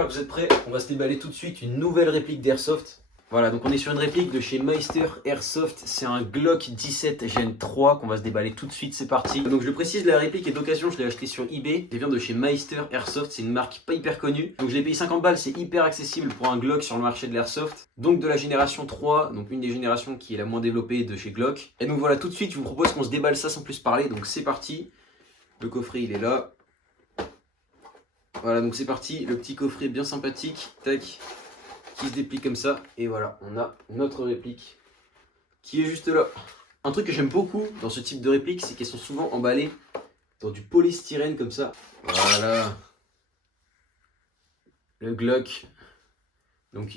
j'espère que vous êtes prêts. On va se déballer tout de suite une nouvelle réplique d'Airsoft. Voilà, donc on est sur une réplique de chez Meister Airsoft. C'est un Glock 17 Gen 3 qu'on va se déballer tout de suite, c'est parti. Donc je le précise, la réplique est d'occasion, je l'ai acheté sur eBay. Elle vient de chez Meister Airsoft, c'est une marque pas hyper connue. Donc je l'ai payé 50 balles, c'est hyper accessible pour un Glock sur le marché de l'Airsoft. Donc de la génération 3, donc une des générations qui est la moins développée de chez Glock. Et donc voilà, tout de suite, je vous propose qu'on se déballe ça sans plus parler. Donc c'est parti. Le coffret, il est là. Voilà, donc c'est parti. Le petit coffret bien sympathique. Tac. Qui se déplie comme ça, et voilà, on a notre réplique qui est juste là. Un truc que j'aime beaucoup dans ce type de réplique, c'est qu'elles sont souvent emballées dans du polystyrène comme ça. Voilà. Le Glock. Donc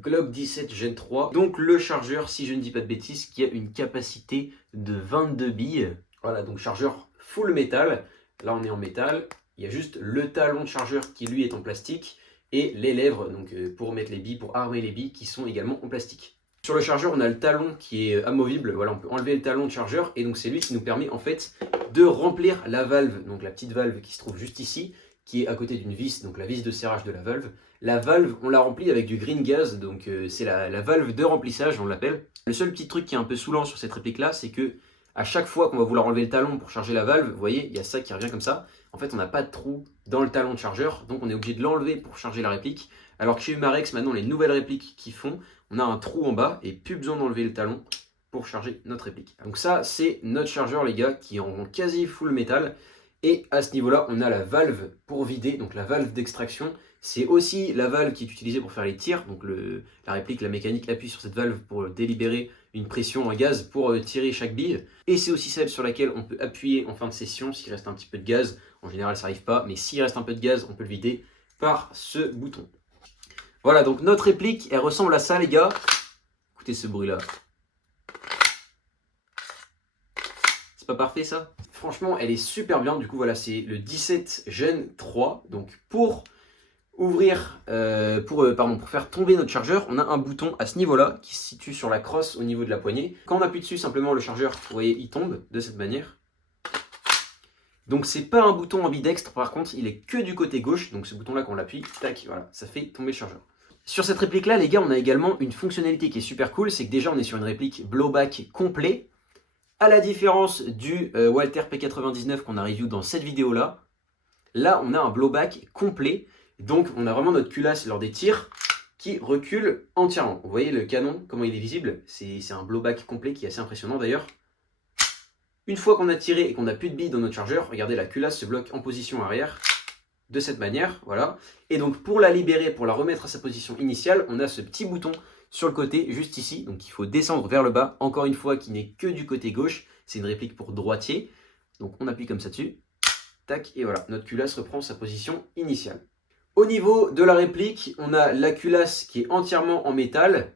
Glock 17 Gen 3. Donc le chargeur, si je ne dis pas de bêtises, qui a une capacité de 22 billes. Voilà, donc chargeur full métal. Là on est en métal. Il y a juste le talon de chargeur qui lui est en plastique. Et les lèvres, donc pour mettre les billes, pour armer les billes, qui sont également en plastique. Sur le chargeur, on a le talon qui est amovible. Voilà, on peut enlever le talon de chargeur et donc c'est lui qui nous permet en fait de remplir la valve, donc la petite valve qui se trouve juste ici, qui est à côté d'une vis, donc la vis de serrage de la valve. La valve, on la remplit avec du green gas, donc c'est la valve de remplissage, on l'appelle. Le seul petit truc qui est un peu saoulant sur cette réplique-là, c'est que à chaque fois qu'on va vouloir enlever le talon pour charger la valve, vous voyez, il y a ça qui revient comme ça. En fait, on n'a pas de trou dans le talon de chargeur, donc on est obligé de l'enlever pour charger la réplique. Alors que chez Umarex, maintenant, les nouvelles répliques qui font, on a un trou en bas et plus besoin d'enlever le talon pour charger notre réplique. Donc ça, c'est notre chargeur, les gars, qui est en quasi full métal. Et à ce niveau-là, on a la valve pour vider, donc la valve d'extraction. C'est aussi la valve qui est utilisée pour faire les tirs. Donc la réplique, la mécanique appuie sur cette valve pour délibérer une pression en gaz pour tirer chaque bille. Et c'est aussi celle sur laquelle on peut appuyer en fin de session s'il reste un petit peu de gaz. En général, ça n'arrive pas, mais s'il reste un peu de gaz, on peut le vider par ce bouton. Voilà, donc notre réplique, elle ressemble à ça, les gars. Écoutez ce bruit-là. C'est pas parfait, ça? Franchement, elle est super bien. Du coup, voilà, c'est le 17 Gen 3. Donc, pour ouvrir, pour faire tomber notre chargeur, on a un bouton à ce niveau-là qui se situe sur la crosse au niveau de la poignée. Quand on appuie dessus, simplement, le chargeur, vous voyez, il tombe de cette manière. Donc c'est pas un bouton ambidextre, par contre il est que du côté gauche, donc ce bouton là quand on l'appuie, tac, voilà, ça fait tomber le chargeur. Sur cette réplique là les gars, on a également une fonctionnalité qui est super cool, c'est que déjà on est sur une réplique blowback complet, à la différence du Walther P99 qu'on a review dans cette vidéo là, là on a un blowback complet, donc on a vraiment notre culasse lors des tirs qui recule entièrement. Vous voyez le canon, comment il est visible, c'est un blowback complet qui est assez impressionnant d'ailleurs. Une fois qu'on a tiré et qu'on n'a plus de billes dans notre chargeur, regardez, la culasse se bloque en position arrière, de cette manière, voilà. Et donc pour la libérer, pour la remettre à sa position initiale, on a ce petit bouton sur le côté, juste ici. Donc il faut descendre vers le bas, encore une fois, qui n'est que du côté gauche. C'est une réplique pour droitier. Donc on appuie comme ça dessus, tac, et voilà, notre culasse reprend sa position initiale. Au niveau de la réplique, on a la culasse qui est entièrement en métal,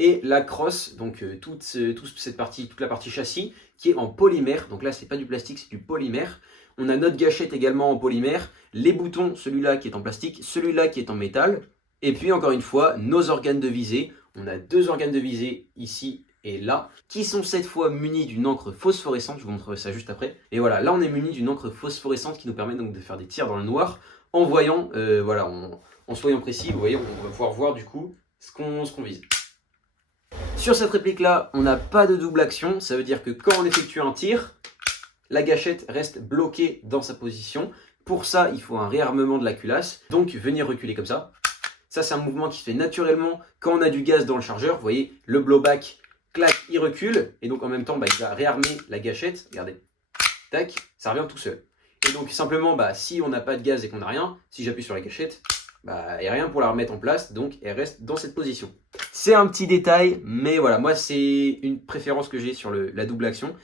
et la crosse, donc toute la partie châssis, qui est en polymère. Donc là, c'est pas du plastique, c'est du polymère. On a notre gâchette également en polymère. Les boutons, celui-là qui est en plastique, celui-là qui est en métal. Et puis, encore une fois, nos organes de visée. On a deux organes de visée ici et là, qui sont cette fois munis d'une encre phosphorescente. Je vous montrerai ça juste après. Et voilà, là, on est munis d'une encre phosphorescente qui nous permet donc de faire des tirs dans le noir en voyant, voilà, en soyant précis. Vous voyez, on va pouvoir voir du coup ce qu'on vise. Sur cette réplique là, on n'a pas de double action, ça veut dire que quand on effectue un tir, la gâchette reste bloquée dans sa position. Pour ça, il faut un réarmement de la culasse, donc venir reculer comme ça. Ça, c'est un mouvement qui se fait naturellement quand on a du gaz dans le chargeur. Vous voyez, le blowback, clac, il recule, et donc en même temps, il va réarmer la gâchette. Regardez, tac, ça revient tout seul. Et donc simplement, si on n'a pas de gaz et qu'on n'a rien, si j'appuie sur la gâchette, il n'y a rien pour la remettre en place, donc elle reste dans cette position. C'est un petit détail, mais voilà, moi c'est une préférence que j'ai sur la double action.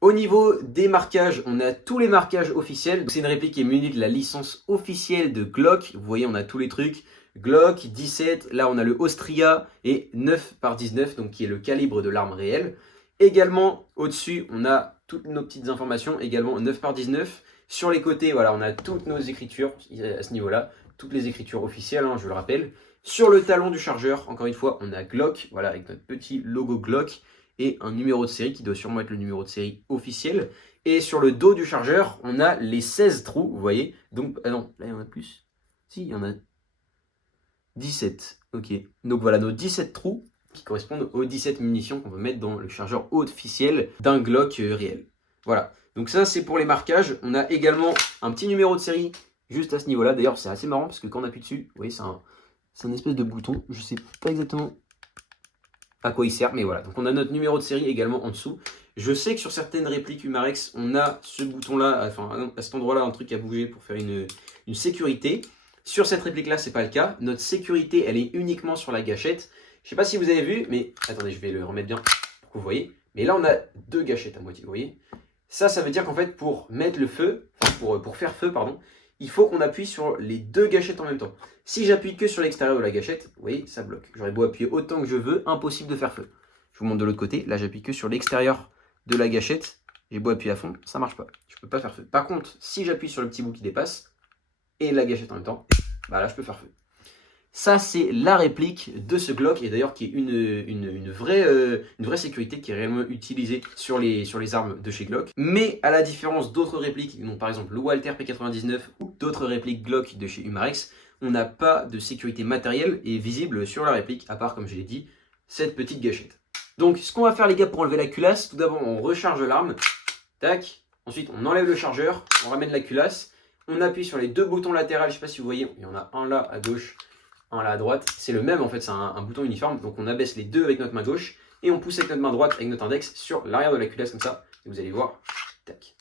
Au niveau des marquages, on a tous les marquages officiels. C'est une réplique qui est munie de la licence officielle de Glock. Vous voyez, on a tous les trucs. Glock 17, là on a le Austria et 9x19, donc qui est le calibre de l'arme réelle. Également, au-dessus, on a toutes nos petites informations, également 9x19. Sur les côtés, voilà, on a toutes nos écritures à ce niveau-là. Toutes les écritures officielles, je le rappelle. Sur le talon du chargeur, encore une fois, on a Glock, voilà, avec notre petit logo Glock et un numéro de série qui doit sûrement être le numéro de série officiel. Et sur le dos du chargeur, on a les 16 trous, vous voyez. Donc, ah non, là il y en a plus. Si, il y en a 17. Ok. Donc voilà nos 17 trous qui correspondent aux 17 munitions qu'on peut mettre dans le chargeur officiel d'un Glock réel. Voilà. Donc ça, c'est pour les marquages. On a également un petit numéro de série juste à ce niveau-là. D'ailleurs, c'est assez marrant parce que quand on appuie dessus, vous voyez, c'est un espèce de bouton. Je sais pas exactement à quoi il sert, mais voilà. Donc on a notre numéro de série également en dessous. Je sais que sur certaines répliques Umarex, on a ce bouton-là, enfin à cet endroit-là, un truc à bouger pour faire une sécurité. Sur cette réplique-là, c'est pas le cas. Notre sécurité, elle est uniquement sur la gâchette. Je sais pas si vous avez vu, mais attendez, je vais le remettre bien pour que vous voyez. Mais là, on a deux gâchettes à moitié, vous voyez. Ça veut dire qu'en fait, pour mettre le feu, enfin pour faire feu, pardon, il faut qu'on appuie sur les deux gâchettes en même temps. Si j'appuie que sur l'extérieur de la gâchette, vous voyez, ça bloque. J'aurais beau appuyer autant que je veux, impossible de faire feu. Je vous montre de l'autre côté. Là, j'appuie que sur l'extérieur de la gâchette. J'ai beau appuyer à fond, ça marche pas. Je peux pas faire feu. Par contre, si j'appuie sur le petit bout qui dépasse et la gâchette en même temps, bah là, je peux faire feu. Ça, c'est la réplique de ce Glock, et d'ailleurs qui est une vraie sécurité qui est réellement utilisée sur les armes de chez Glock. Mais à la différence d'autres répliques, donc par exemple le Walther P99 ou d'autres répliques Glock de chez Umarex, on n'a pas de sécurité matérielle et visible sur la réplique, à part, comme je l'ai dit, cette petite gâchette. Donc ce qu'on va faire les gars pour enlever la culasse, tout d'abord on recharge l'arme, tac, ensuite on enlève le chargeur, on ramène la culasse, on appuie sur les deux boutons latéraux, je ne sais pas si vous voyez, il y en a un là à gauche, un là à droite, c'est le même en fait, c'est un bouton uniforme, donc on abaisse les deux avec notre main gauche, et on pousse avec notre main droite, avec notre index, sur l'arrière de la culasse comme ça, et vous allez voir, tac,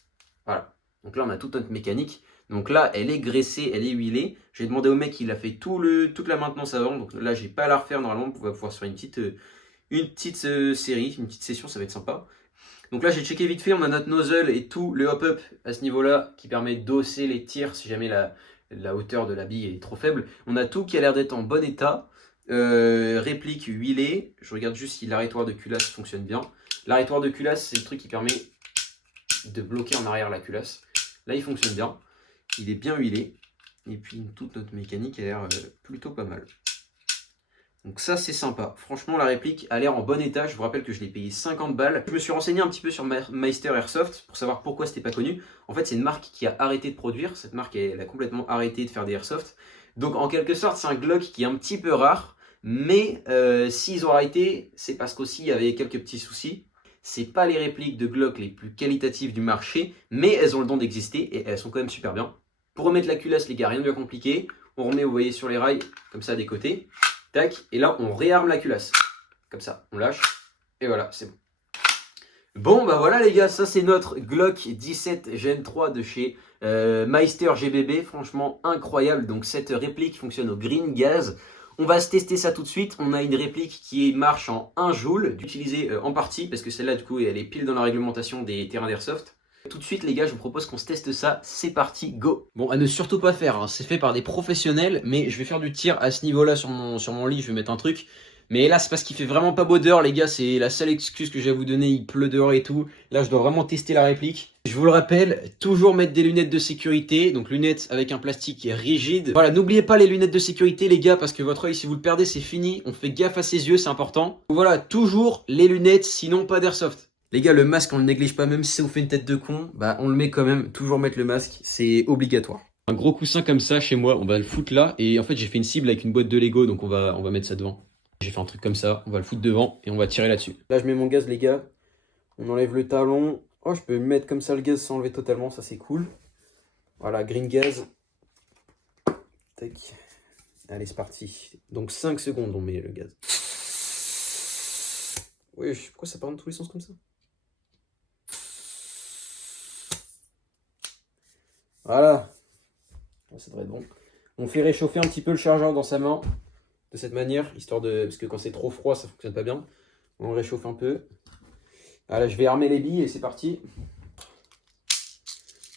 voilà. Donc là on a toute notre mécanique, donc là elle est graissée, elle est huilée, j'ai demandé au mec, il a fait toute la maintenance avant, donc là j'ai pas à la refaire normalement, on va pouvoir se faire une petite série, une petite session, ça va être sympa. Donc là j'ai checké vite fait, on a notre nozzle et tout le hop-up à ce niveau-là qui permet d'hausser les tirs si jamais la hauteur de la bille est trop faible. On a tout qui a l'air d'être en bon état. Réplique huilée, je regarde juste si l'arrêtoir de culasse fonctionne bien. L'arrêtoir de culasse, c'est le truc qui permet de bloquer en arrière la culasse. Là il fonctionne bien, il est bien huilé. Et puis toute notre mécanique a l'air plutôt pas mal. Donc ça c'est sympa, franchement la réplique a l'air en bon état, je vous rappelle que je l'ai payé 50 balles. Je me suis renseigné un petit peu sur Meister Airsoft pour savoir pourquoi c'était pas connu. En fait c'est une marque qui a arrêté de produire, cette marque elle a complètement arrêté de faire des Airsoft. Donc en quelque sorte c'est un Glock qui est un petit peu rare, mais s'ils ont arrêté c'est parce qu'aussi il y avait quelques petits soucis. C'est pas les répliques de Glock les plus qualitatives du marché, mais elles ont le don d'exister et elles sont quand même super bien. Pour remettre la culasse les gars, rien de bien compliqué, on remet vous voyez sur les rails comme ça des côtés. Tac, et là on réarme la culasse, comme ça, on lâche, et voilà, c'est bon. Bon bah voilà les gars, ça c'est notre Glock 17 Gen 3 de chez Meister GBB, franchement incroyable. Donc cette réplique fonctionne au green gas. On va se tester ça tout de suite. On a une réplique qui marche en 1 joule, d'utiliser en partie, parce que celle-là du coup elle est pile dans la réglementation des terrains d'airsoft. Tout de suite les gars, je vous propose qu'on se teste ça, c'est parti, go. Bon, à ne surtout pas faire, hein. C'est fait par des professionnels, mais je vais faire du tir à ce niveau-là sur mon lit, je vais mettre un truc. Mais là c'est parce qu'il fait vraiment pas beau dehors les gars, c'est la seule excuse que j'ai à vous donner, il pleut dehors et tout. Là je dois vraiment tester la réplique. Je vous le rappelle, toujours mettre des lunettes de sécurité, donc lunettes avec un plastique rigide. Voilà, n'oubliez pas les lunettes de sécurité les gars, parce que votre œil si vous le perdez c'est fini, on fait gaffe à ses yeux, c'est important. Donc voilà, toujours les lunettes, sinon pas d'airsoft. Les gars, le masque, on le néglige pas, même si ça vous fait une tête de con, bah on le met quand même, toujours mettre le masque, c'est obligatoire. Un gros coussin comme ça chez moi, on va le foutre là, et en fait j'ai fait une cible avec une boîte de Lego, donc on va mettre ça devant. J'ai fait un truc comme ça, on va le foutre devant, et on va tirer là-dessus. Là je mets mon gaz les gars, on enlève le talon, oh je peux mettre comme ça le gaz sans enlever totalement, ça c'est cool. Voilà, green gaz, tac, allez c'est parti. Donc 5 secondes on met le gaz. Oui, pourquoi ça part dans tous les sens comme ça? Voilà, ça devrait être bon. On fait réchauffer un petit peu le chargeur dans sa main, de cette manière, histoire de... Parce que quand c'est trop froid, ça fonctionne pas bien. On réchauffe un peu. Voilà, je vais armer les billes et c'est parti.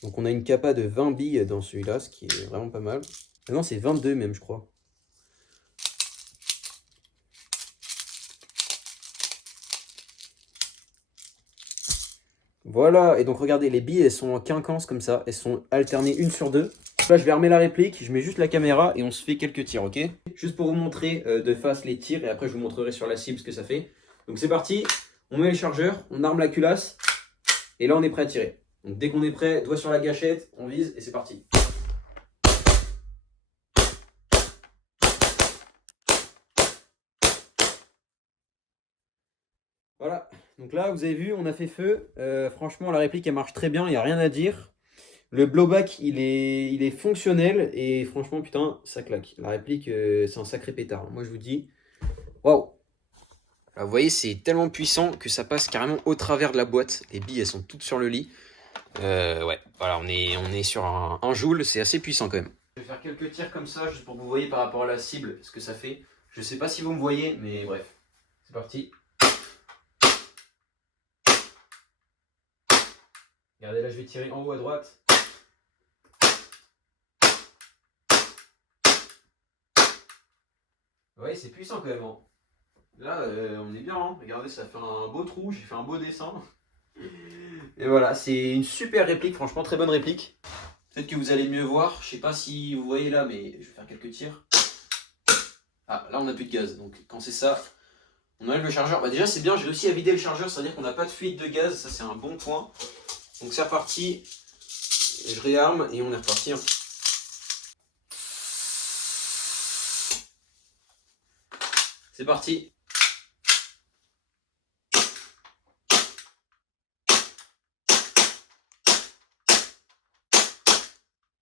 Donc on a une capa de 20 billes dans celui-là, ce qui est vraiment pas mal. Non, c'est 22 même, je crois. Voilà, et donc regardez, les billes, elles sont en quinquance comme ça. Elles sont alternées une sur deux. Là, je vais armer la réplique, je mets juste la caméra et on se fait quelques tirs, ok? Juste pour vous montrer de face les tirs et après je vous montrerai sur la cible ce que ça fait. Donc c'est parti, on met le chargeur, on arme la culasse et là on est prêt à tirer. Donc dès qu'on est prêt, doigt sur la gâchette, on vise et c'est parti. Donc là, vous avez vu, on a fait feu. Franchement, la réplique, elle marche très bien, il n'y a rien à dire. Le blowback, il est fonctionnel et franchement, putain, ça claque. La réplique, c'est un sacré pétard. Moi, je vous dis, waouh! Là, vous voyez, c'est tellement puissant que ça passe carrément au travers de la boîte. Les billes, elles sont toutes sur le lit. Ouais, voilà, on est sur un joule, c'est assez puissant quand même. Je vais faire quelques tirs comme ça, juste pour que vous voyez par rapport à la cible ce que ça fait. Je sais pas si vous me voyez, mais bref. C'est parti. Regardez, là je vais tirer en haut à droite. Ouais, c'est puissant quand même. Hein. Là, on est bien. Hein. Regardez, ça fait un beau trou, j'ai fait un beau dessin. Et voilà, c'est une super réplique, franchement, très bonne réplique. Peut-être que vous allez mieux voir. Je sais pas si vous voyez là, mais je vais faire quelques tirs. Ah, là on n'a plus de gaz. Donc quand c'est ça, on enlève le chargeur. Bah déjà c'est bien, j'ai réussi à vider le chargeur, c'est-à-dire qu'on n'a pas de fuite de gaz. Ça c'est un bon point. Donc c'est reparti. Je réarme et on est reparti. Hein. C'est parti.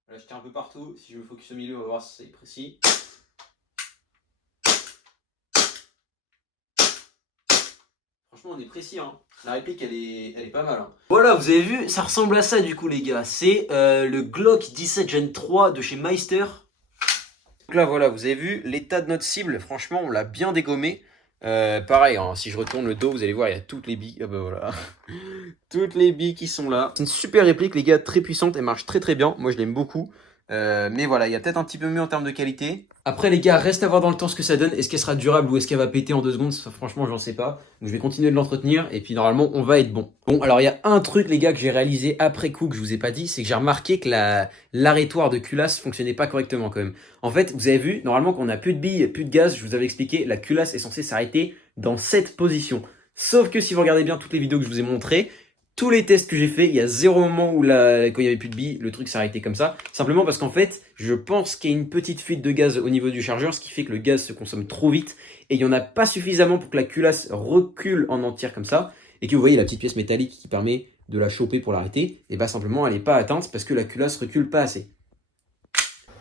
Là je tire un peu partout. Si je me focus au milieu, on va voir si c'est précis. Franchement, on est précis. Hein. La réplique, elle est pas mal. Hein. Voilà, vous avez vu, ça ressemble à ça du coup, les gars. C'est le Glock 17 Gen 3 de chez Meister. Donc là, voilà, vous avez vu l'état de notre cible. Franchement, on l'a bien dégommé. Pareil, hein, si je retourne le dos, vous allez voir, il y a toutes les billes. Ah bah voilà. Toutes les billes qui sont là. C'est une super réplique, les gars, très puissante. Elle marche très très bien. Moi, je l'aime beaucoup. Mais voilà, il y a peut-être un petit peu mieux en termes de qualité. Après, les gars, reste à voir dans le temps ce que ça donne. Est-ce qu'elle sera durable ou est-ce qu'elle va péter en 2 secondes? Ça, franchement, j'en sais pas. Donc, je vais continuer de l'entretenir et puis normalement, on va être bon. Bon, alors, il y a un truc, les gars, que j'ai réalisé après coup que je vous ai pas dit, c'est que j'ai remarqué que l'arrêtoir de culasse fonctionnait pas correctement quand même. En fait, vous avez vu, normalement, quand on a plus de billes, plus de gaz, je vous avais expliqué, la culasse est censée s'arrêter dans cette position. Sauf que si vous regardez bien toutes les vidéos que je vous ai montrées, tous les tests que j'ai fait, il y a 0 moment où quand il n'y avait plus de billes, le truc s'est arrêté comme ça. Simplement parce qu'en fait, je pense qu'il y a une petite fuite de gaz au niveau du chargeur, ce qui fait que le gaz se consomme trop vite. Et il n'y en a pas suffisamment pour que la culasse recule en entière comme ça. Et que vous voyez la petite pièce métallique qui permet de la choper pour l'arrêter. Et bah simplement, elle n'est pas atteinte parce que la culasse recule pas assez.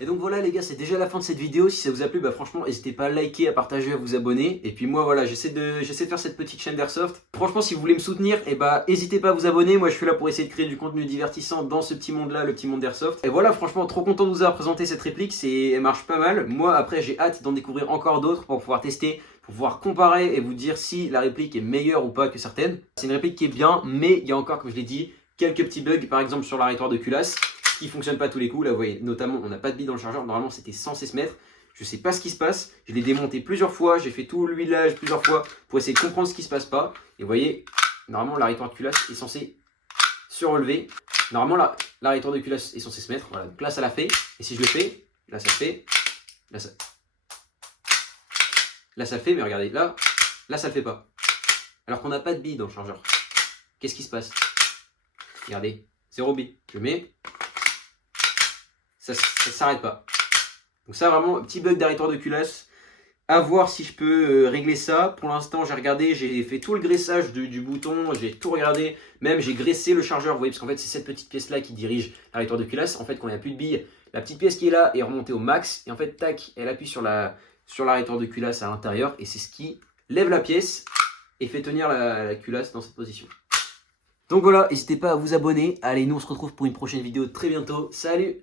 Et donc voilà les gars, c'est déjà la fin de cette vidéo. Si ça vous a plu, bah franchement, n'hésitez pas à liker, à partager, à vous abonner. Et puis moi voilà, j'essaie de faire cette petite chaîne d'Airsoft. Franchement, si vous voulez me soutenir, et bah n'hésitez pas à vous abonner. Moi je suis là pour essayer de créer du contenu divertissant dans ce petit monde là, le petit monde d'Airsoft. Et voilà, franchement, trop content de vous avoir présenté cette réplique, elle marche pas mal. Moi après j'ai hâte d'en découvrir encore d'autres pour pouvoir tester, pour pouvoir comparer et vous dire si la réplique est meilleure ou pas que certaines. C'est une réplique qui est bien, mais il y a encore, comme je l'ai dit, quelques petits bugs, par exemple sur l'arrêtoir de culasse, qui fonctionne pas tous les coups. Là, vous voyez, notamment, on n'a pas de billes dans le chargeur. Normalement, c'était censé se mettre. Je sais pas ce qui se passe. Je l'ai démonté plusieurs fois. J'ai fait tout l'huilage plusieurs fois pour essayer de comprendre ce qui se passe pas. Et vous voyez, normalement, l'arrêtoir de culasse est censé se relever. Normalement, l'arrêtoir de culasse est censé se mettre. Voilà. Donc là, ça l'a fait. Et si je le fais, là, ça le fait. Là, ça le fait. Mais regardez, là, ça le fait pas. Alors qu'on n'a pas de billes dans le chargeur. Qu'est-ce qui se passe? Regardez, 0 billes. Je mets. Ça s'arrête pas. Donc ça vraiment, petit bug d'arrêtoir de culasse. À voir si je peux régler ça. Pour l'instant, j'ai regardé, j'ai fait tout le graissage du bouton, j'ai tout regardé. Même j'ai graissé le chargeur, vous voyez, parce qu'en fait c'est cette petite pièce là qui dirige l'arrêtoir de culasse. En fait, quand il n'y a plus de billes, la petite pièce qui est là est remontée au max. Et en fait, tac, elle appuie sur l'arrêtoir de culasse à l'intérieur. Et c'est ce qui lève la pièce et fait tenir la culasse dans cette position. Donc voilà, n'hésitez pas à vous abonner. Allez, nous on se retrouve pour une prochaine vidéo très bientôt. Salut!